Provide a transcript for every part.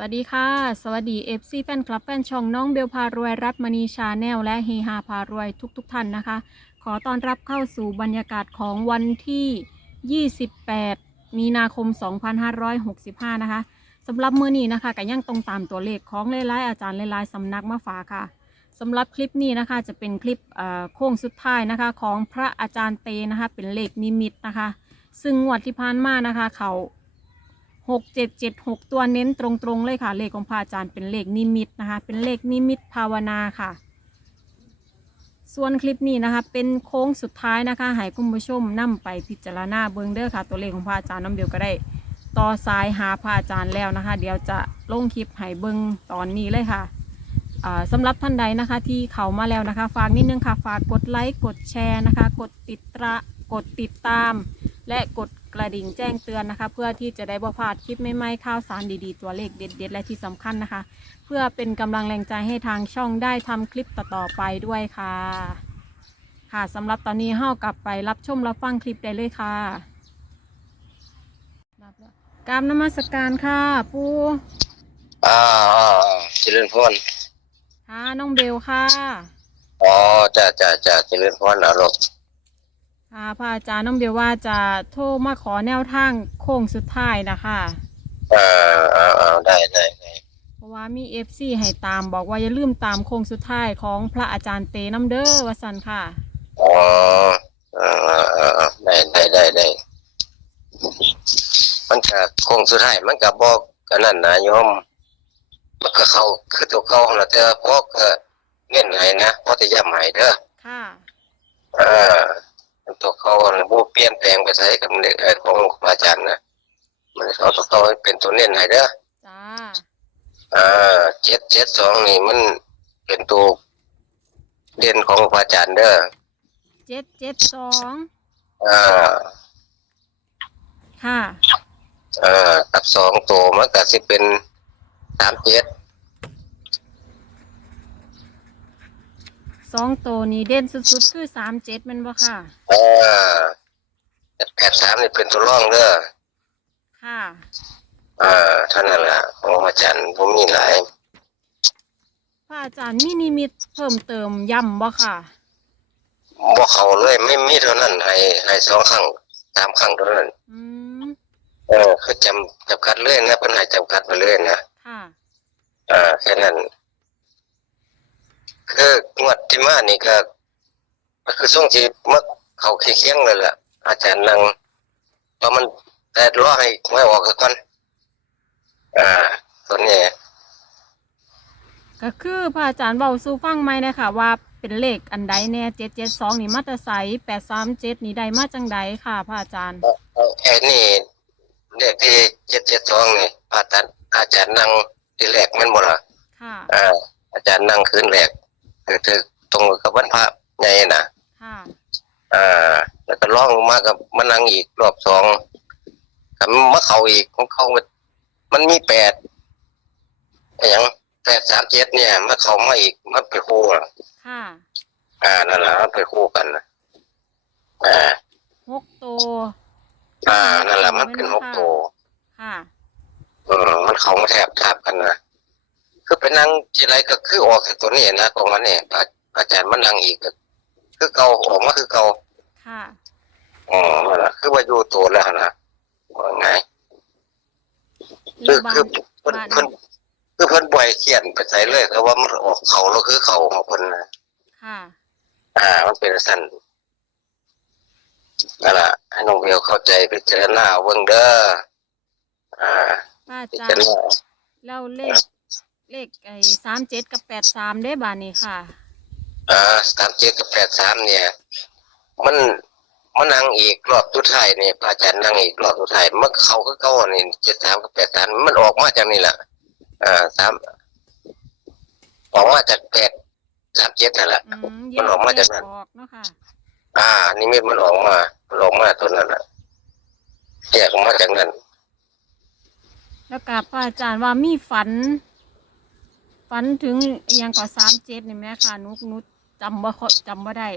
สวัสดีค่ะ สวัสดี FC แฟนคลับแฟนช่องน้องเบลพารวยรัตมณีชาแนลและเฮฮาพารวยทุกๆทท่านนะคะ ขอต้อนรับเข้าสู่บรรยากาศของวันที่ 28 มีนาคม 2565 นะคะสำหรับมื้อนี้นะคะก็ยังตรงตามตัวเลขของหลายๆอาจารย์หลายๆสำนักมาฝากค่ะสำหรับคลิปนี้นะคะจะเป็นคลิปเอ่อโค้งสุดท้ายนะคะของพระอาจารย์เตนะคะเป็นเลขนิมิตนะคะ ซึ่งงวดที่ผ่านมานะคะเขา หกเจ็ดเจ็ดหกตัวเน้นตรงๆเลยค่ะ เลขของพระอาจารย์เป็นเลขนิมิตนะคะ เป็นเลขนิมิตภาวนาค่ะ ส่วนคลิปนี้นะคะ เป็นโค้งสุดท้ายนะคะให้คุณผู้ชมนำไปพิจารณาเบิงเด้อค่ะ ตัวเลขของพระอาจารย์น้ำเดียวก็ได้ ต่อสายหาพระอาจารย์แล้วนะคะ เดี๋ยวจะลงคลิปให้เบิงตอนนี้เลยค่ะอ่าสำหรับท่านใดนะคะที่เข้ามาแล้วนะคะ ฝากนิดนึงค่ะ ฝากกดไลค์กดแชร์นะคะ กดติดตระกดติดตาม และกด กระดิ่งแจ้งเตือนนะคะ เพื่อที่จะได้บ่พลาดคลิปใหม่ๆข่าวสารดีๆ ตัวเลขเด็ดๆ และที่สำคัญนะคะ เพื่อเป็นกำลังแรงใจให้ทางช่องได้ทำคลิปต่อๆไปด้วยค่ะ ค่ะสำหรับตอนนี้เฮากลับไปรับชมรับฟังคลิปได้เลยค่ะรับแล้วกราบนมัสการค่ะปูอ่าอ่าอ่าเจริญพรค่ะน้องเบลค่ะ อ๋อจ้าจ้าจ้าเจริญพรเอาลูก ค่ะพระอาจารย์น้องเบลว่าจะโทรมาขอแนวทางโค้งสุดท้ายนะคะอ่าอ่าอ่าได้ได้ได้เพราะว่ามีเอฟซีให้ตามบอกว่าอย่าลืมตามโค้งสุดท้ายของพระอาจารย์เตน้ำเด้อวสันค่ะ อ๋ออ่าอ่าอ่าอ่าได้ได้ได้ได้มันก็คงสุดท้ายมันก็บอกกันนั่นนะโยมมันก็เขาคือตัวเขาแหละแต่พวกก็เน้นให้นะเพราะจะย้ำให้เด้อค่ะอ่า ตัวเขาน่ะบ่เปลี่ยนแปลงไปใช้กับเด็กไอ้ของอาจารย์นะมันเขาตัวเขาเป็นตัวเน้นให้เด้อจ้าอ่าเจ็ดเจ็ดสองนี่มันเป็นตัวเด่นของพระอาจารย์เด้อเจ็ดเจ็ดสองอ่าค่ะอ่ากับสองตัวมันก็สิเป็นสามเจ็ด องตัวนี้เด่นสุดๆ คือสามเจ็ดแมันบ่ค่ะ อ่าแปดสามนี่เป็นตัวร่องเด้อค่ะอ่าเท่านั้นแหละของพระอาจารย์ผมมีหลายพระอาจารย์มีนิมิตเพิ่มเติมย้ำบ่ค่ะ บ่เขาเลยไม่มีเท่านั้นให้ให้สองครั้งสามครั้งเท่านั้นอืมเออคือจำจำกัดเลยนะเป็นให้จำกัดไปเลยนะค่ะ อ่าแค่นั้น คืองวดที่มานี่ก็ก็คือช่วงที่มักเขาเคียงๆเลยล่ะ อาจารย์นั่งเพราะมันแต่รอให้ไม่ออกก่อนอ่าตัวนี้ก็คือพระอาจารย์เบาสู่ฟังไหมนะคะว่าเป็นเลขอันใดแน่เจ็ดเจ็ดสองนี่มาแตรใสแปดสามเจ็ดนี่ได้มาจังใดค่ะพระอาจารย์ไอ้นี่เด็กที่เจ็ดเจ็ดสองนี่อาจารย์อาจารย์นั่งที่แรกแมันบ่ล่ะค่ะอ่าอาจารย์นั่งคืนแรก คือคือตรงกับวันพระใหญ่น่ะค่ะอ่าแล้วก็ล่องลงมากับมานั่งอีกรอบสองกับมาเขาอีกของเขามันมันมีแปดอหย่างแปดสามเจ็ดเนี่ยมาเขามาอีกมันไปคู่อะค่ะอ่านั่นแหละมันไปคู่กันนะอ่าหกตัวอ่านั่นแหละมันเป็นหกตัวค่ะเออมันเขามาแทบทับกันนะ คือไปนั่งทีไรก็คือออกจากตัวนี้นะตรงนั้นเนี่ยอาอาจารย์มานั่งอีกก็คือเก่าออกมาคือเก่าค่ะอ๋อนั่นแหละคือว่าอยู่ตัวแล้วนะว่าไงคืแล้อวบางคือเพิ่นบ้านเพิ่นคือเพิ่นบ่อยเขียนไปใส่เลยแต่ว่ามันออกเขาแล้วคือเขาของเพิ่นนะค่ะ อ่า มันเป็นสั้นนั่นล่ะให้น้องเบลเข้าใจพิจารณาเอาเบิ่งเด้ออ่าพระอาพิจารจารย์ณาแล้วเลข เลขไอ้สามเจ็ดกับแปดสามได้บานนี้ค่ะ อ่า37กับ83เนี่ย มันมันนั่งอีกรอบสุดท้ายนี่พระอาจารย์นั่งอีกรอบสุดท้ายมันเข้าคือเก่านี่73กับ83มันออกมาจากนี่ล่ะอ่าสามออกมาจาก8 37นั่นแหละ อืมแยมันออกมาจากนั้น ออกเนาะค่ะ อ่า นี่มิตมันออกมามันออกมาตัวนั้นแหละแยกออกมาจากนั้น แล้วกับพระอาจารย์ว่ามีฝัน ฝันถึงอหยังก่อสามเจ็ดนี่ไหมค่ะนุกนุกจำว่าจำว่าได้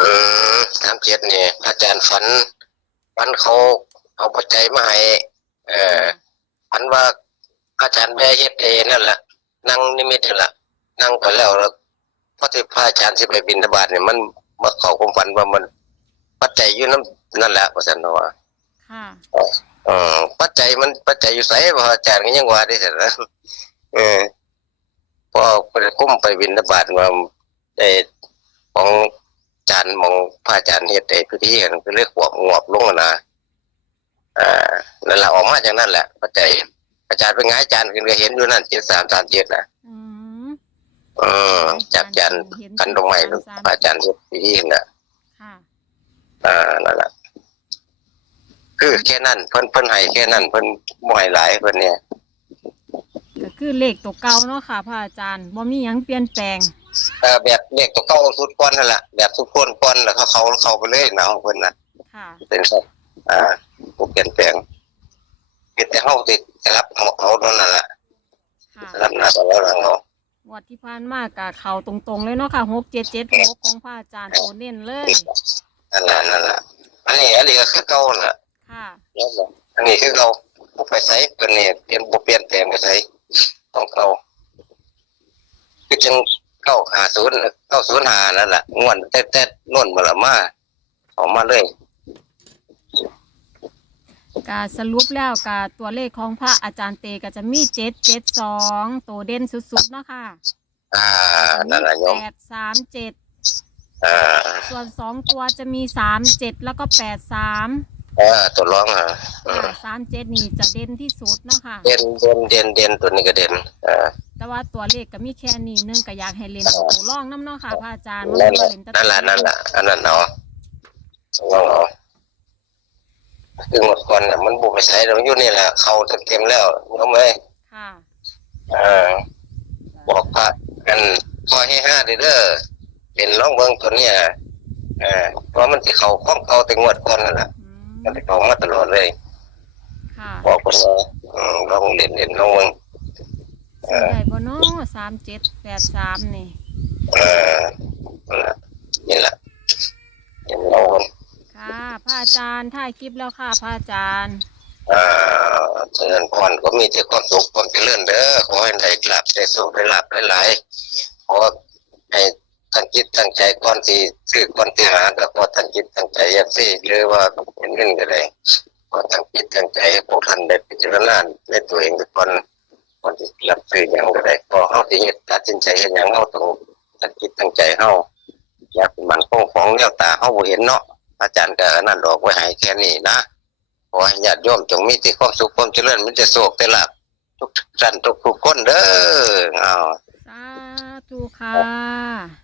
อืมสามเจ็ดนี่พระอาจารย์ฝันฝันเขาเอาปัจจัยมาให้เอ่อฝันว่าอาจารย์แม่เฮ็ดเองนั่นแหละนั่งนิมิตนั่นแหละนั่งไปแล้วแล้วพอที่พระอาจารย์สิไปบินทบาทเนี่ยมันมาเข้าความฝันว่ามัน ปัจจัยอยู่นั่นนั่นแหละว่าซั่นเนาะว่าค่ะ เออปัจจัยมันปัจจัยอยู่ไสพระอาจารย์ก็ยังว่าได้ซั่นนะเออ พอไปกุ้มไปบินทบาทว่าได้ของอาจารย์มองพระอาจารย์เฮ็ดได้พิธีกันก็เลยขวบงวบลงอะนะอ่านั่นแหละออกมาจากนั่นแหละปัจจัยอาจารย์เป็นไงอาจารย์ก็เห็นอยู่นั่นเจ็ดสามสามเจ็ดนะอืมเออจับยันกันตรงใหม่พระอาจารย์เฮ็ดพิธีน่ะค่ะอ่านั่นแหละคือแค่นั้นเพิ่นเพิ่นให้แค่นั้นเพิ่นบ่ให้หลายเพิ่นเนี่ยก็ คือเลขตัวเก่าเนาะค่ะพระอาจารย์บ่มีหยังเปลี่ยนแปลง เออแบบเลขตัวเก่าสุดก้อนนั่นแหละแบบสุดก้อนก้อนแล้วเขาเขาเขาไปเลยนะของเพิ่นน่ะค่ะ เป็นครับอ่าผู้เปลี่ยนแปลงเฮ็ดแต่เฮาติดจะรับเอาเอาเท่านั้นแหละค่ะรับหน้าต่อหลังเอางวดที่ผ่านมากับเขาตรงๆเลยเนาะค่ะหกเจ็ดเจ็ดหกของพระอาจารย์โตเน้นเลย นั่นแหละนั่นแหละอันนี้อันนี้ก็คือเก่าน่ะค่ะ นั่นแหละอันนี้คือเราบ่ไปใส่เพิ่นนี่เปลี่ยนบ่เปลี่ยนแปลงไปใส่ ต้องเก่าคือจังเก้าหาศูนย์เก้าศูนย์หานั่นแหละงวนแต่แต่นวนมาละมาออกมาเลยกาสรุปแล้วกาตัวเลขของพระอาจารย์เตก็จะมีเจ็ดเจ็ดสองตัวเด่นสุดๆเนาะค่ะอ่านั่นแหละโยมแปดสามเจ็ดอ่าส่วนสองตัวจะมีสามเจ็ดแล้วก็แปดสาม อ่าตัวร้องอะเออสามเจ็ดนี่จะเด่นที่สุดเนาะค่ะเด่นเด่นเด่นเด่นตัวนี้ก็เด่นอ่าแต่ว่าตัวเลขก็มีแค่นี้นึงก็อยากให้เล่นตัวร่องน้ำเนาะค่ะพระอาจารย์นั่นแหว่าละเล่นแต่นั่นแหละนั่นแหละอันนั้นเนาะลองเอาคือหมดก่อนน่ะมันบุกไปใช้เราอยู่นี่แหละเขาเต็มๆแล้วน้องเอ้ยค่ะอ่าบอกพระกันพอให้ห้าเด้อเด้อเป็นร้องเบิ่งตัวเนี้ยอ่าเพราะมันสิเขาข้องเขาแต่งวดก่อนนั่นแหละ อืมันมสิเขามาตลอดเลยค่ะบอกคนว่าอืมลองเด่นเด่นน้องเบิ่งซื้อได้บ่เนาะสามเจ็ดแปดสามนี่ เออนั่นแหละนี่แหละเห็นน้องเบิ่งค่ะ พระอาจารย์ถ่ายคลิปแล้วค่ะ พระอาจารย์ อ่าเจริญพรก็มีแต่ความสุขความเจริญเด้อขอให้ได้หลับได้สุขได้หลับหลายๆขอให้ ตั้งจิตตั้งใจก่อนที่ซื้อก่อนที่หาก็ขอตั้งจิตตั้งใจอย่างที่หรือว่าเป็นเงินก็ได้ขอตั้งจิตตั้งใจให้พวกท่านได้พิจารณาในตัวเองทุกคนก่อนที่รับซื้ออย่างก็ได้พอเฮาสิเฮ็ดตัดสินใจเฮ็ดหยังเฮาต้องตั้งจิตตั้งใจเฮาอยาเป็นมันคงของแนวตาเฮาบ่เห็นเนาะอาจารย์ก็อันนั่นดอกไว้ให้แค่นี้นะขอให้ญาติโยมจงมีแต่ความสุขความเจริญมีแต่โศกแต่ลาภทุกท่านทุกทุกคนเด้ออ้าวสาธุค่ะ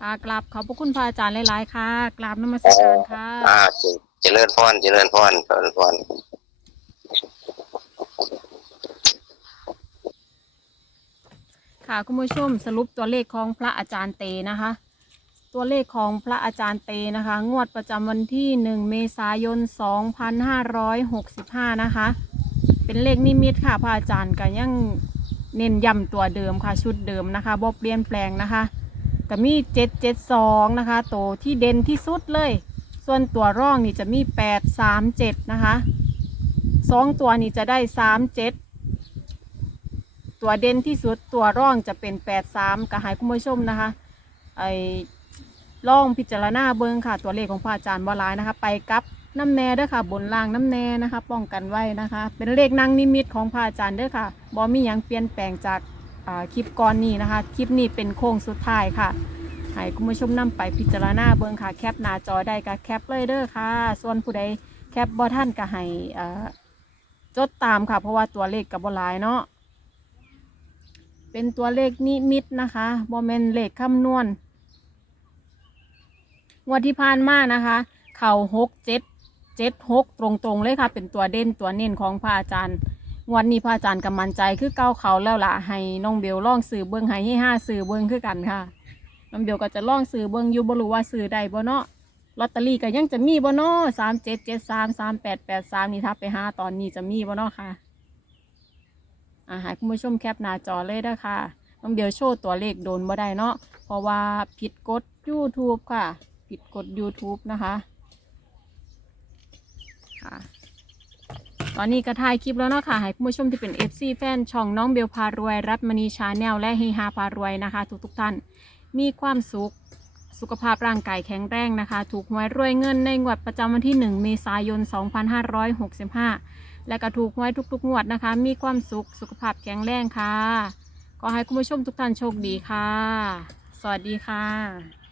ค่ะกราบขอบพระคุณพระอาจารย์หลายๆค่ะกราบนมัสการค่ะอ่าเจริญพรเจริญพรเจริญพรค่ะคุณผู้ชมสรุปตัวเลขของพระอาจารย์เตนะคะ ตัวเลขของพระอาจารย์เตนะคะ งวดประจำวันที่ 1 เมษายน 2565 นะคะ เป็นเลขนิมิตค่ะพระอาจารย์ก็ยังเน้นย้ำตัวเดิมค่ะ ชุดเดิมนะคะบ่เปลี่ยนแปลงนะคะ ก็มี772นะคะโตวที่เด่นที่สุดเลย ส่วนตัวร่องนี่จะมี837นะคะสองตัวนี้จะได้37ตัวเด่นที่สุดตัวร่องจะเป็น83ก็ให้คุณผู้ชมนะคะไอ้ล่องพิจารณาเบิ้งค่ะ ตัวเลขของพระอาจารย์วาลายนะคะ ไปกับน้ำแน่เด้อค่ะ บนล่างน้ำแน่นะคะ ป้องกันไว้นะคะ เป็นเลขนั่งนิมิตของพระอาจารย์เด้อค่ะบอมีหยังเปลี่ยนแปลงจาก คลิปก่อนนี้นะคะ คลิปนี้เป็นโค้งสุดท้ายค่ะให้คุณผู้ชมนำไปพิจารณาเบิ้งค่ะ แคปหน้าจอได้ก็แคปเลยเด้อค่ะ ส่วนผู้ใดแคปบอท่านก็ให้จดตามค่ะ เพราะว่าตัวเลขกับบลายเนาะเป็นตัวเลขนิมิตนะคะบอมเมนเลขคำนวณงวดที่ผ่านมานะคะ เข่าหกเจ็ดเจ็ดหกตรงๆเลยค่ะ เป็นตัวเด่นตัวเน้นของพระอาจารย์ งวันนี้พระอาจารย์กำมันใจคือเก้าเขาแล้วล่ะให้น้องเบลล่องสื่อเบิ้งให้ให้ห้าสื่อเบิ้งคือกันค่ะ น้องเบลก็จะล่องสื่อเบิ้งอยู่บ่รู้ว่าสื่อใดบ่เนาะลอตเตอรี่ก็ยังจะมีบ่เนาะสามเจ็ดเจ็ดสามสามแปดแปดสามนี่ถ้าไปหาตอนนี้จะมีบ่เนาะค่ะอ่าให้คุณผู้ชมแคปหน้าจอเลยนะคะ น้องเดียวโชว์ตัวเลขโดนบ่ได้เนาะเพราะว่าผิดกฎ YouTube ค่ะ ผิดกฎ YouTube นะคะค่ะ ตอนนี้ก็ถ่ายคลิปแล้วเนาะค่ะ ให้คุณผู้ชมที่เป็น FC แฟนช่องน้องเบลพารวย รัฐมณีชาแนลและเฮฮาพารวยนะคะ ทุกทุกๆท่าน มีความสุข สุขภาพร่างกายแข็งแรงนะคะ ถูกหวยรวยเงินในงวดประจำวันที่ 1 เมษายน 2565 และก็ถูกหวยทุกๆงวดนะคะ มีความสุข สุขภาพแข็งแรงค่ะ ขอให้คุณผู้ชมทุกท่านโชคดีค่ะ สวัสดีค่ะ